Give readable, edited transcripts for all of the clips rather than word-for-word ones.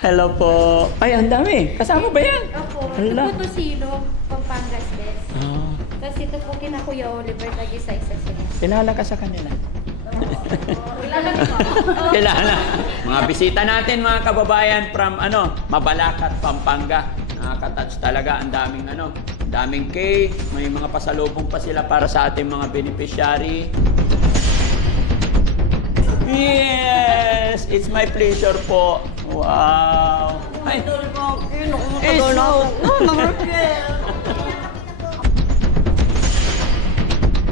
Hello po. Ay, ang dami. Kasama ba yan? Opo, Hala. ito po Tosino, Pampangas Best. Oh, Tapos ito po kina Kuya Oliver, nag-isa-isa sila. kilala ka sa kanila. Kilala niyo po? Kilala. Mga bisita natin, mga kababayan from Mabalacat, Pampanga. Nakaka-touch talaga. Ang daming cake. May mga pasalubong pa sila para sa ating mga beneficiary. Yes! It's my pleasure po. Wow! Ay!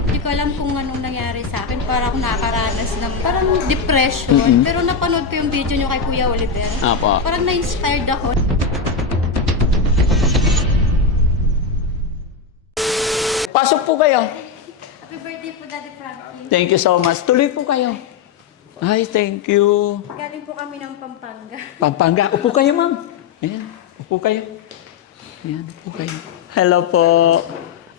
Hindi ko alam kung anong nangyari sa akin. Para akong nakakaranas ng parang depression. Pero napanood ko yung video niyo kay Kuya Oliver. Apo. Parang na-inspired ako. Pasok po kayo. Happy birthday po, Daddy Frankie. Thank you so much. Tuloy po kayo. Ay, thank you. Galing po kami ng Pampanga. Pampanga. Upo kayo, ma'am. Ayan. Upo kayo. Ayan. Upo kayo. Hello po.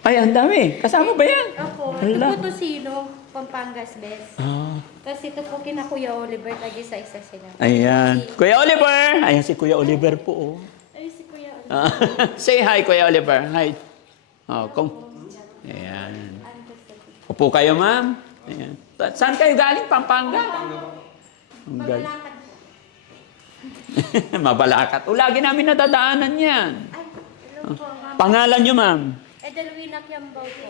Ay, ang dami. Kasama ba yan? Opo, ito Hala. po Tosino, Pampangas Best. Ah, Tapos ito po kina Kuya Oliver, nag-isa-isa sila. ayan. Kuya Oliver. Ayan si Kuya Oliver po. Oh. Ay, si Kuya Oliver. Ah, say hi, Kuya Oliver. Hi. Oh, ayan. Upo kayo, ma'am. Ayan. Saan kayo galing? Pampanga? Ang galing. Mabalakad po. Mabalacat. O, lagi namin nadadaanan yan. Ay, hello po, ma'am. Pangalan nyo, ma'am? Edelwina Kiambaw po.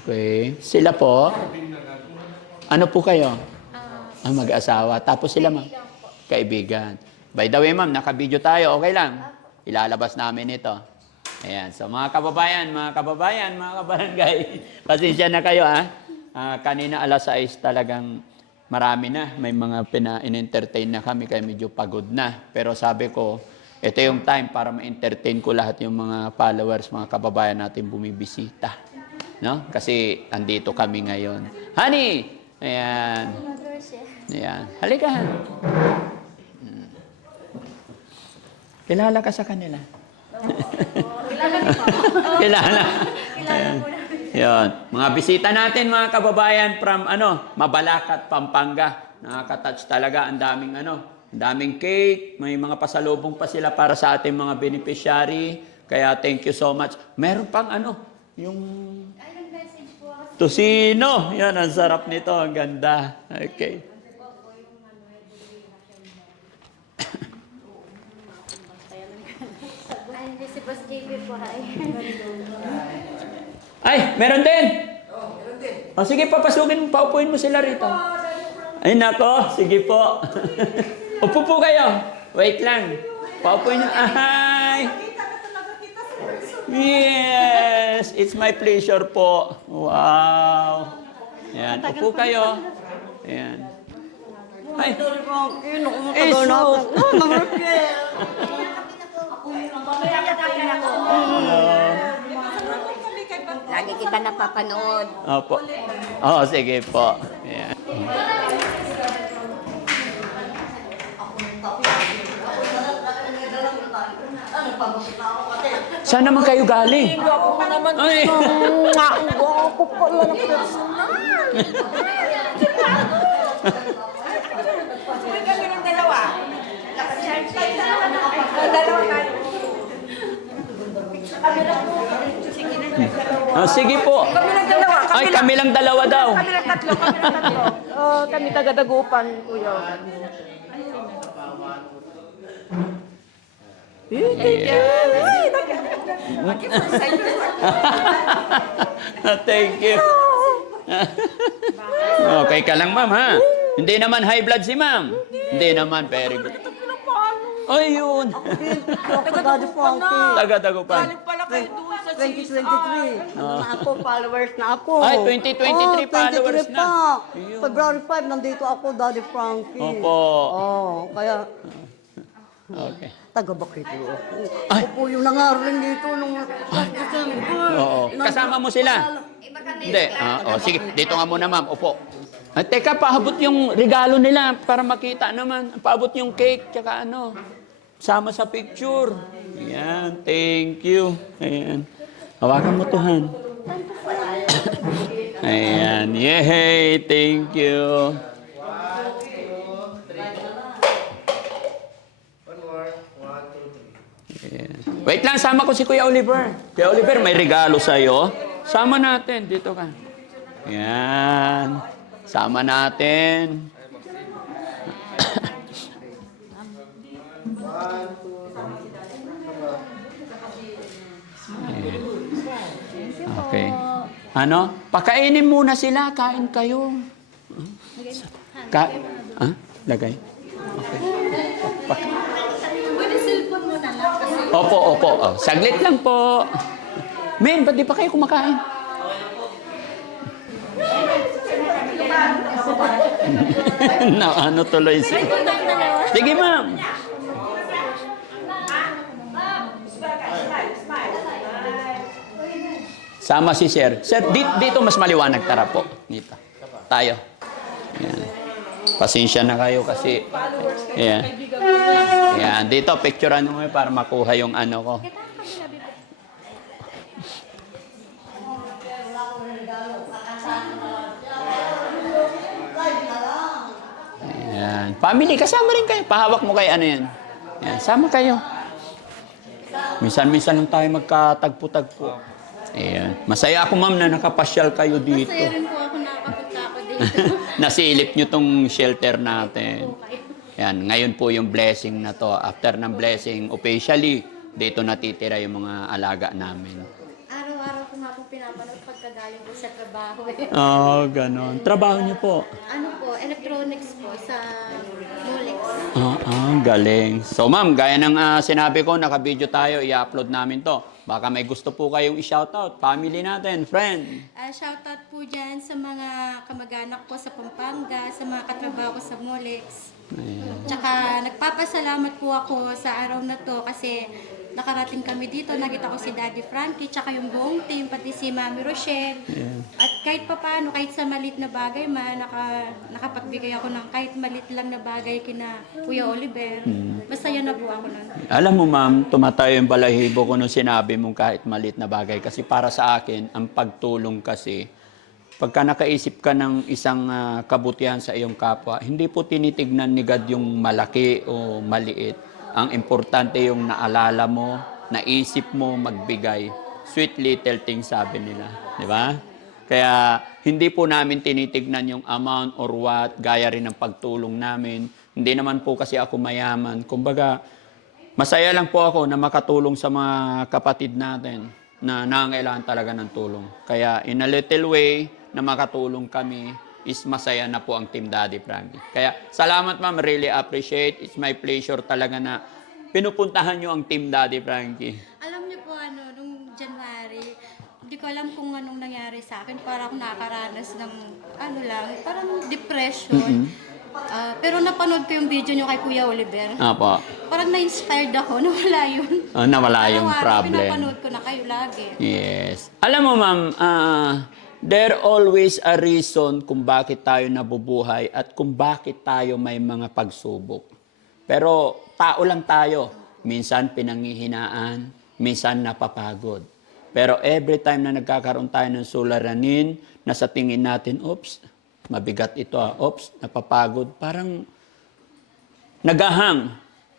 Okay. Sila po? Ano po kayo? Ah, Mag-asawa. Tapos sila, ma'am? kaibigan po. Kaibigan. By the way, ma'am, naka-video tayo. Okay lang? Ilalabas namin ito. Ayan. So, mga kababayan, mga kabarangay, pasensya na kayo, kanina alas 6 talagang marami na. May mga in-entertain na kami, kaya medyo pagod na. Pero sabi ko, ito yung time para ma-entertain ko lahat yung mga followers, mga kababayan natin bumibisita. No? Kasi andito kami ngayon. Honey! Ayan. Mother siya. Ayan. Halika. Kilala ka sa kanila. Kilala niyo po? Kilala. Kilala po namin. Yan. Mga bisita natin, mga kababayan from Mabalacat, Pampanga. Nakaka-touch talaga. Ang daming cake. May mga pasalubong pa sila para sa ating mga beneficiary. Kaya thank you so much. Meron pang yung Ay, nag-message po ako. Tosino. Yan, ang sarap nito. Ang ganda. Okay. Ay, si Boss JP po, hi. Ay, meron din. O sige, papasukin mo, paupuin mo sila rito. Ay, nako, sige po. Upo po kayo. Wait lang. Paupuin nyo. Ahay! Yes! It's my pleasure po. Wow! Yan, upo kayo. Yan. Ay! Jesus! Lagi kita napapanood. Opo. Oo, sige po. Yan. Saan naman kayo galing? Ay! Ako pala ng personal. Kami ng dalawa. Dalawa tayo. Oh, sige po. Kami ng dalawa. Ay, kami lang dalawa daw. Kami ng tatlo. Kami taga-Dagupan, kuya. Thank you. Okay ka lang, ma'am, ha? Hindi naman high blood si ma'am. Hindi naman, very good. Ay, yun. Taga-Daddy Frankie. Taga-Dagupan. Pala kayo doon sa 2023. Ano na ako, followers na ako. Ay, 2023 followers na. Ayun. February 5, nandito ako, Daddy Frankie. Opo. Kaya, Okay. taga-Bakito ako. Ay. Ako po yung nangaroling dito nung last December. Oo. Kasama mo sila? Hindi. Sige, dito nga muna, ma'am. Upo. Ay, teka, paabot yung regalo nila para makita naman. Paabot yung cake, tsaka sama sa picture. Ayan, thank you. Ayan. Hawakan mo to, Han. Ayan, yay, thank you. Ayan. Wait lang, sama ko si Kuya Oliver. Kuya Oliver, may regalo sa'yo. Sama natin. Dito ka. Yan. Sama natin. Okay. Ano? Pakainin muna sila. Kain kayo. Ah? Lagay. Okay. Pwede cellphone mo na lang kasi Opo, opo. Oh, saglit lang po. Men, ba't di pa kayo kumakain? Na, ano tuloy si... Sige, ma'am. Sama si Sir. Sir, dito mas maliwanag. Tara po. Dito. Tayo. Yan. Pasensya na kayo kasi... Yan. Yan. Dito, picturean mo para makuha yung ano ko. Yan. Family, kasama rin kayo. Pahawak mo kay ano yan. Yan. Sama kayo. Minsan-minsan lang tayo magkatagpo-tagpo. Ayan. Masaya ako, ma'am, na nakapasyal kayo dito. masaya rin po ako nakapunta ako dito. Nasilip nyo tong shelter natin. Yan. Ngayon po yung blessing na to. After ng blessing, officially, dito natitira yung mga alaga namin. Araw-araw ko nga po pinapanood pagkagaling ko sa trabaho. Oh, ganon. Trabaho nyo po? Ano po, electronics po sa Molex. Galing. So, ma'am, gaya ng sinabi ko, naka-video tayo, i-upload namin to. Baka may gusto po kayong i-shoutout. Family natin, friend. Shoutout po dyan sa mga kamag-anak ko sa Pampanga, sa mga katrabaho ko sa Molex. Ayan. Tsaka nagpapasalamat po ako sa araw na to kasi nakarating kami dito, nakita ko si Daddy Frankie, tsaka yung buong team, pati si Mami Rochelle. Yeah. At kahit papaano, kahit sa malit na bagay man, nakapagbigay ako ng kahit malit lang na bagay kina Kuya Oliver. Masaya na po ako nun. Alam mo, ma'am, tumatayo yung balahibo ko nung sinabi mong kahit maliit na bagay. Kasi para sa akin, ang pagtulong kasi, pagka nakaisip ka ng isang kabutihan sa iyong kapwa, hindi po tinitignan ni God yung malaki o maliit. Ang importante yung naalala mo, naisip mo magbigay. Sweet little things, sabi nila. Di ba? Kaya hindi po namin tinitignan yung amount or what, gaya rin ng pagtulong namin. Hindi naman po kasi ako mayaman. Kumbaga, masaya lang po ako na makatulong sa mga kapatid natin na nangangailangan talaga ng tulong. Kaya in a little way na makatulong kami, is masaya na po ang Team Daddy Frankie. Kaya salamat, ma'am. Really appreciate. It's my pleasure talaga na pinupuntahan nyo ang Team Daddy Frankie. Alam niyo po, nung January, hindi ko alam kung anong nangyari sa akin. Para akong nakaranas ng, parang depression. Pero napanood ko yung video niyo kay Kuya Oliver. Apo. Parang na-inspired ako, nawala yun. Nawala yung Araw-araw, problem. pinapanood ko na kayo lagi. Yes. Alam mo, ma'am, there always a reason kung bakit tayo nabubuhay at kung bakit tayo may mga pagsubok. Pero tao lang tayo. Minsan pinanghihinaan, minsan napapagod. Pero every time na nagkakaroon tayo ng suliranin, na sa tingin natin, oops, mabigat ito, oops, napapagod. Parang nagahang.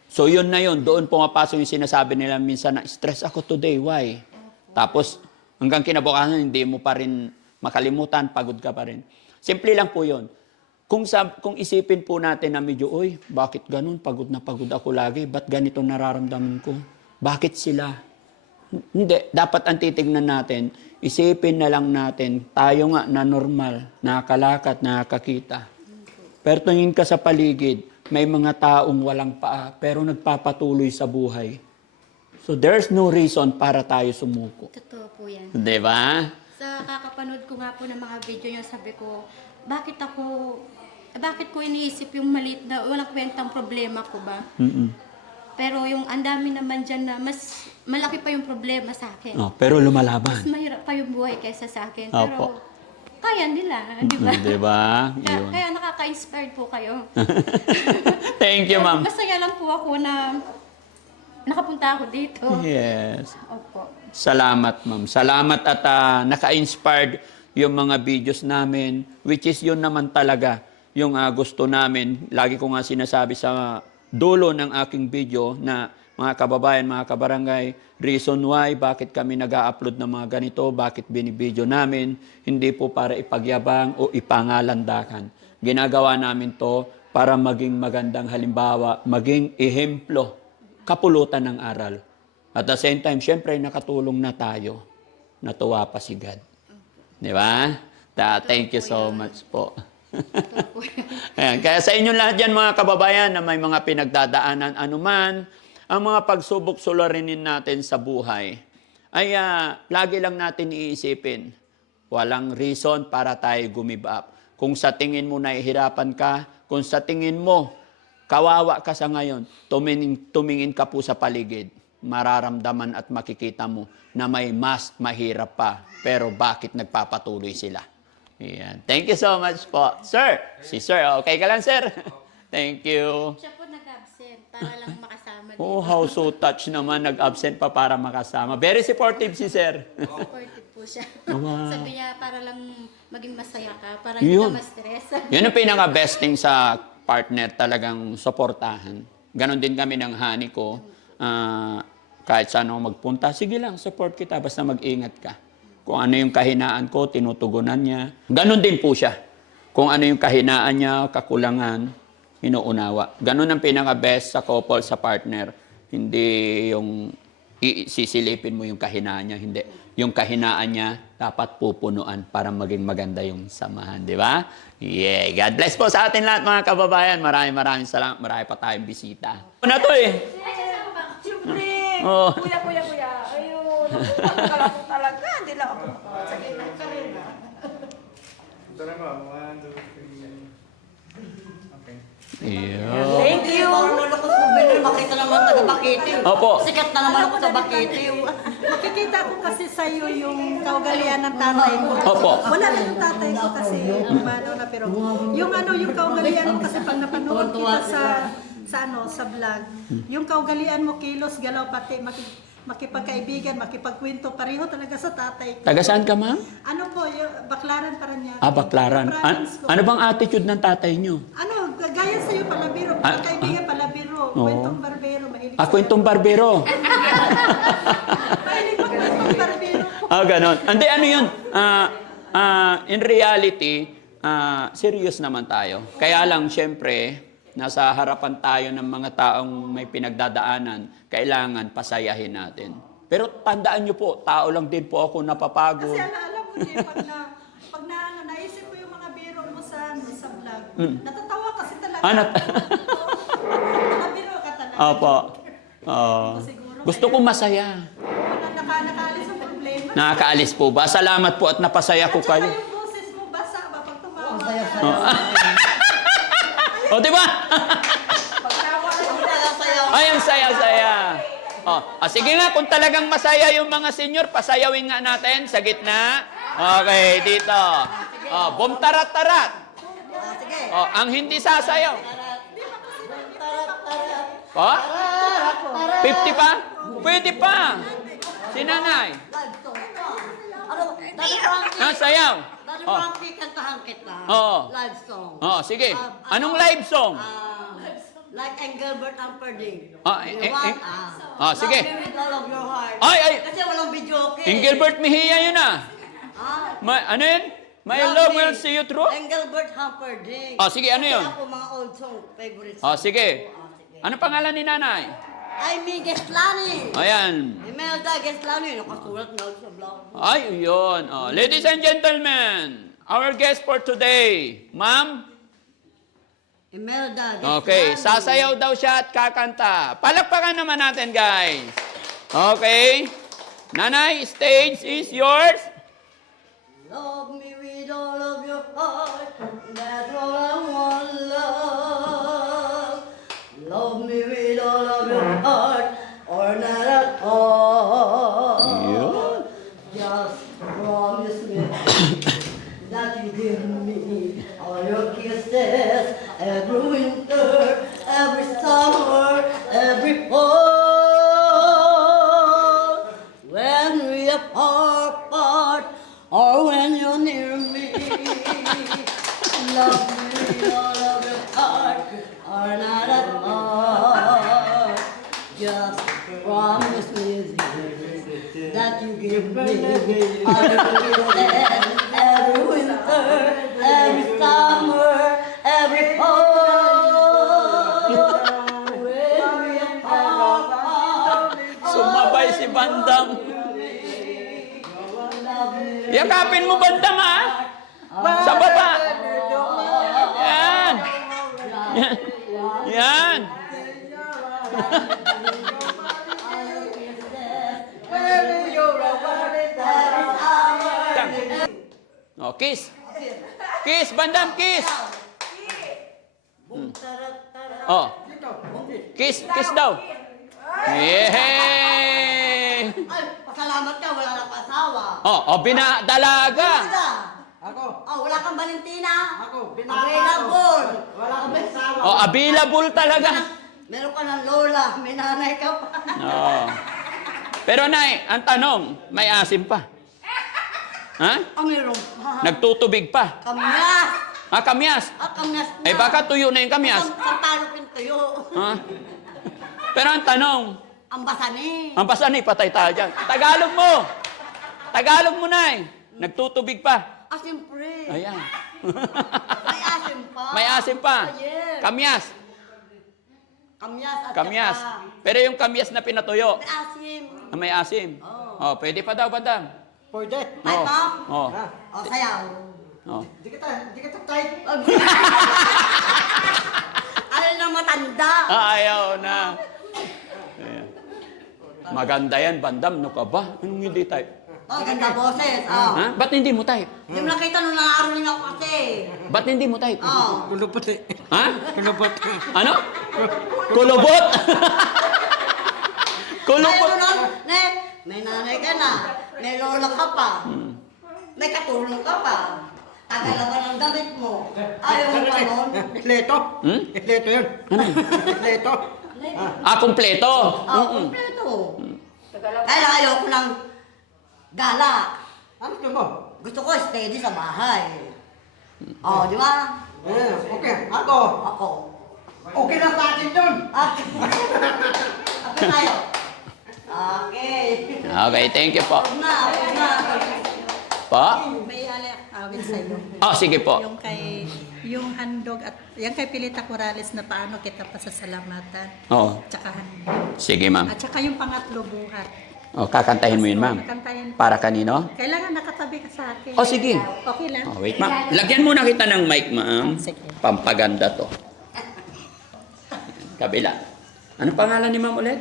So yun na yun, doon pumapasok yung sinasabi nila minsan na, stress ako today, why? Tapos hanggang kinabukasan, hindi mo pa rin makalimutan, pagod ka pa rin. Simple lang po yun. Kung isipin po natin na medyo, oy, bakit ganun? Pagod na pagod ako lagi. Ba't ganito nararamdaman ko? Bakit sila? Hindi. Dapat ang titignan natin, isipin na lang natin, tayo nga na normal, nakakalakad, nakakakita. Pero tingin ka sa paligid, may mga taong walang paa, pero nagpapatuloy sa buhay. So there's no reason para tayo sumuko. Totoo po yan. Di ba? Sa kakapanood ko nga po ng mga video niyo, sabi ko, bakit ko iniisip yung maliit na walang kwentang problema ko ba? Pero yung ang dami naman dyan na mas malaki pa yung problema sa akin. Oh, pero lumalaban. Mas mahirap pa yung buhay kaysa sa akin. Opo. Pero kaya nila, di ba? Di ba? Yun. Kaya nakaka-inspired po kayo. Thank you, ma'am. Masaya lang po ako na nakapunta ako dito. Yes. Opo. Salamat, ma'am. Salamat at naka-inspired yung mga videos namin, which is yun naman talaga yung gusto namin. Lagi ko nga sinasabi sa dulo ng aking video na mga kababayan, mga kabarangay, reason why, bakit kami nag-upload ng mga ganito, bakit binibideo namin, hindi po para ipagyabang o ipangalandakan. Ginagawa namin to para maging magandang halimbawa, maging ehemplo, kapulutan ng aral. At the same time, syempre, nakatulong na tayo. Natuwa pa si God. Di ba? Thank you so much po. Ayan. Kaya sa inyo lahat yan, mga kababayan, na may mga pinagdadaanan anuman, ang mga pagsubok suliranin natin sa buhay, ay lagi lang natin iisipin, walang reason para tayo gumive up. Kung sa tingin mo nahihirapan ka, kung sa tingin mo kawawa ka sa ngayon, tumingin ka po sa paligid, mararamdaman at makikita mo na may mas mahirap pa. Pero bakit nagpapatuloy sila? Ayan. Thank you so much po. Sir, si Sir, okay ka lang, Sir? Thank you. Siya po nag-absent para lang makasama dito. Oh, how so touch naman, nag-absent pa para makasama. Very supportive si Sir. Supportive po siya. Wow. Sabi niya, para lang maging masaya ka, para Yun. hindi ka ma-stress. Yun ang pinaka-best thing sa partner, talagang suportahan. Ganon din kami ng honey ko. Kahit saan ako magpunta, sige lang, support kita, basta mag-ingat ka. Kung ano yung kahinaan ko, tinutugunan niya. Ganon din po siya. Kung ano yung kahinaan niya, kakulangan, inuunawa. Ganon ang pinaka-best sa couple, sa partner. Hindi yung sisilipin mo yung kahinaan niya, hindi. Yung kahinaan niya, dapat pupunuan para maging maganda yung samahan, di ba? Yeah, God bless po sa atin lahat, mga kababayan. Maraming salamat. Marami pa tayong bisita. Ano na to eh? Siyempre, Oh. kuya. Ayun, nakuha ko talaga. Hindi lang ako. Sakit ng karina. Ito na ba? 1, 2, 3. Okay. Yeah. Thank you. Marunong ako sa souvenir, makita naman taga Bakiti. Opo. Sikat na naman ako sa Bakiti. Makikita ko kasi sa iyo yung kaugalian ng tatay mo. Opo. Wala na yung tatay ko kasi umano na, pero yung kaugalian mo kasi pag napanood kita sa vlog, yung kaugalian mo, kilos, galaw, pati makipagkaibigan, makipagkwento, pareho talaga sa tatay ko. Taga saan ka, ma'am? Ano po, yung Baclaran Parañaque. Baklaran. Province ko. Ano bang attitude ng tatay niyo? Ano, gaya sa'yo, palabiro. Kaibigan, palabiro. Oo. Kwentong barbero, mahilig. Kwentong barbero. Mahilig pa kwentong barbero. Ganon. Hindi, ano yun? In reality, serious naman tayo. Kaya lang, syempre, nasa harapan tayo ng mga taong may pinagdadaanan, kailangan pasayahin natin. Pero tandaan nyo po, tao lang din po ako napapagod. Kasi alam mo din, pag naisip ko yung mga biro mo sa vlog, natatawa kasi talaga. Nakabiro ka talaga. Opo. Siguro Gusto ko masaya. Nakaalis ang problema. Nakakaalis po ba? Salamat po at napasaya ko At saka kayo. yung boses mo, basa ba? Pag tumawa ka. O, di ba? Ay, ang saya-saya. Sige nga, kung talagang masaya yung mga senior, pasayawin nga natin sa gitna. Okay, dito. Bum tarat-tarat. Ang hindi sasayaw. 50 pa? Pwede pa. Si nanay. Ano, Daddy Frankie, Sayaw. Daddy Frankie, kantahan kita. Oo. Live song. Sige. Anong live song? Like Engelbert Humperdinck. Sige. Love me with all of your heart. Ay. Kasi walang video, okay? Engelbert Mejia yun ah. Ano yun? My love will see you through? Engelbert Humperdinck. Sige, ano yun? Kasi ako mga old song, favorite song. Sige. Ano pangalan ni nanay? Amy Geslani. Ayan. Imelda Geslani. Nakasulat na sa blog. Ay, yun. Ladies and gentlemen, our guest for today, ma'am. Imelda Geslani. Okay, sasayaw daw siya at kakanta. Palakpakan naman natin, guys. Okay. Nanay, stage is yours. Love me with all of your heart. That's all I want, love. Love me with all of your heart, or not at all. Just promise me that you give me all your kisses every winter, every summer, every fall. When we are apart, or when you're near me, love me with all of your heart, or not at all. Just Promise me that you give me every winter, every summer, every fall. When we apart, Sumabay si Bandam. Yakapin mo Bandam ha? Sa baba. Yan. Yan. Oh, kiss. Kiss, Bandam, kiss. Oh. Kiss, kiss daw. Yehey! Ay, pasalamat ka, wala nang asawa. Oh, dalaga. Ako. Oh, wala kang Valentina. Ako. Available. Wala kang asawa. Oh, available talaga. Meron ka ng lola, may nanay ka pa. Oh. Pero Nay, ang tanong, may asim pa. Ha? Ang meron pa. Nagtutubig pa. Kamyas. Kamyas. Kamyas na. Eh baka tuyo na yung kamyas. Ang talupin tuyo. Ha? Pero ang tanong, Ang basani. ang pasani, patay tayo dyan. Tagalog mo! Tagalog mo, Nay. Nagtutubig pa. Ah, siyempre. Ayan. May asim pa. May asim pa. Ah, yes. Kamyas. Kamyas at Kamyas. saka Pero yung kamyas na pinatuyo, may asim. may asim. Oh, pwede pa daw, Bandam. Pwede. Ay, ma'am. Oh. O, sayaw. Oh. Di kita tight. Ano na matanda? Ayaw na. Ayan. Maganda yan, Bandam. No ka ba? Anong hindi type? Oh, ganda boses. Oh. Ha? Ba't hindi mo type? Hindi mo nakita nung nangaroling ako kasi. Ba't hindi mo type? Oh. Kulupot eh. Ha? Kulupot. Ano? Kulubot? Ayaw Kulubot? mo nun, ne, may nanay ka na, may lola ka pa, may katulong ka pa. Tagalaban ang damit mo. Ayaw mo pa nun? Leto. Hmm? Leto yun. Ano? Leto. Kumpleto. Oo, kompleto. Kaya lang ayaw ko ng gala. Ano gusto mo? Gusto ko steady sa bahay. Oh, di ba? Okay. Ako. Ako. Okay na sa akin yun. Okay tayo. Okay. Okay, thank you po. Huwag na, huwag na. Pa? May awit sa'yo. Oh, sige po. Yung handog at yung kay Pilita Corrales na paano kita pasasalamatan. Oo. Tsaka handog. Oh, sige, ma'am. At saka yung pangatlo buhat. Oh, kakantahin mo yun, ma'am. Kakantahin. Para kanino? Kailangan nakatabi ka sa akin. Oh, sige. Okay lang. Oh, wait, ma'am. Lagyan muna kita ng mic, ma'am. Sige. Pampaganda to. Kabila. Ano pangalan ni ma'am ulit?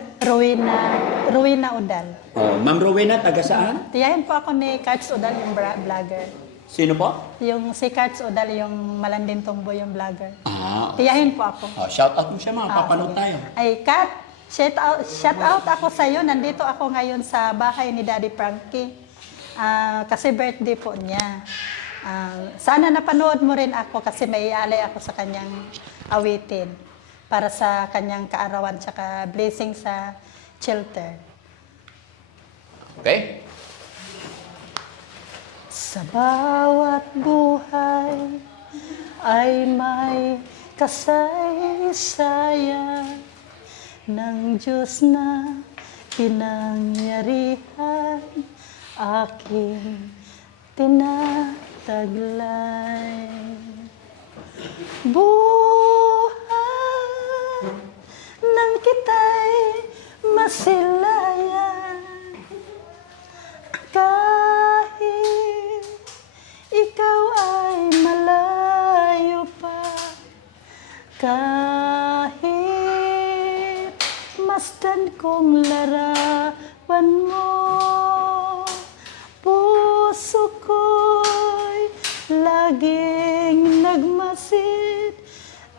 Rowena Udal. Oh, ma'am Rowena, taga saan? Tiyahin po ako ni Karts Udal, yung vlogger. Sino po? Yung si Karts Udal, yung Malanding Tumbo, yung vlogger. Ah, Tiyahin po ako. oh, shout out mo siya, ma'am. Papanood sige. tayo. Ay, Kat, shout out ako sa iyo. Nandito ako ngayon sa bahay ni Daddy Frankie. Kasi birthday po niya. Sana napanood mo rin ako kasi may ialay ako sa kanyang awitin para sa kanyang kaarawan tsaka blessing sa shelter. Okay? Sa bawat buhay ay may kasaysayan ng Diyos na pinangyarihan aking tinataglay. Buhay nang kita'y masilayan kahit ikaw ay malayo pa, kahit masdan kong larawan mo, puso ko'y laging nagmasid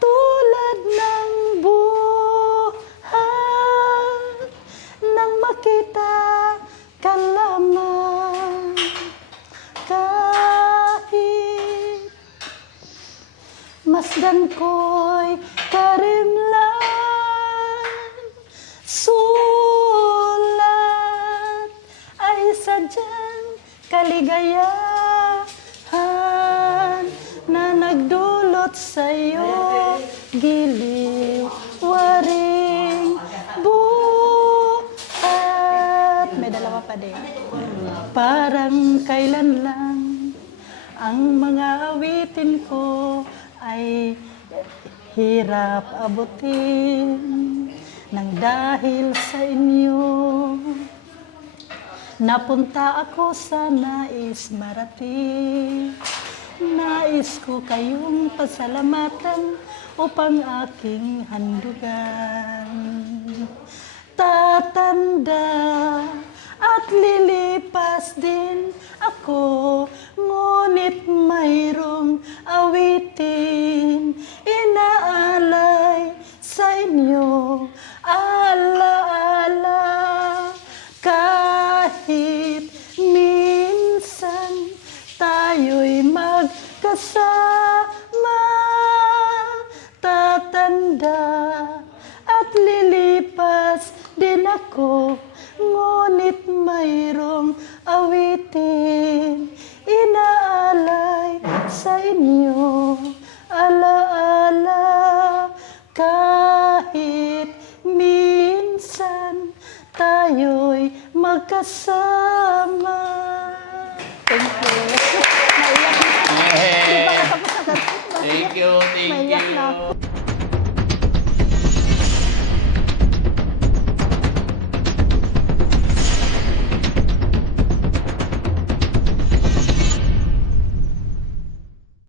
tulad ng buhat nang makita ka lamang. Kahit masdan ko'y karimlan, sulat ay sadyang kaligayahan na nagdulot sa'yo giliw waring buhay Daddy. Parang kailan lang ang mga awitin ko ay hirap abutin nang dahil sa inyo. Napunta ako sa nais marating. Nais ko kayong pasalamatan upang aking handugan. Tatanda at lilipas din ako, ngunit mayroong awitin inaalay sa inyo, alaala. Kahit minsan tayo'y magkasama, tatanda at lilipas din ako, ngunit mayroong awitin inaalay sa inyo, alaala. Kahit minsan tayo'y magkasama,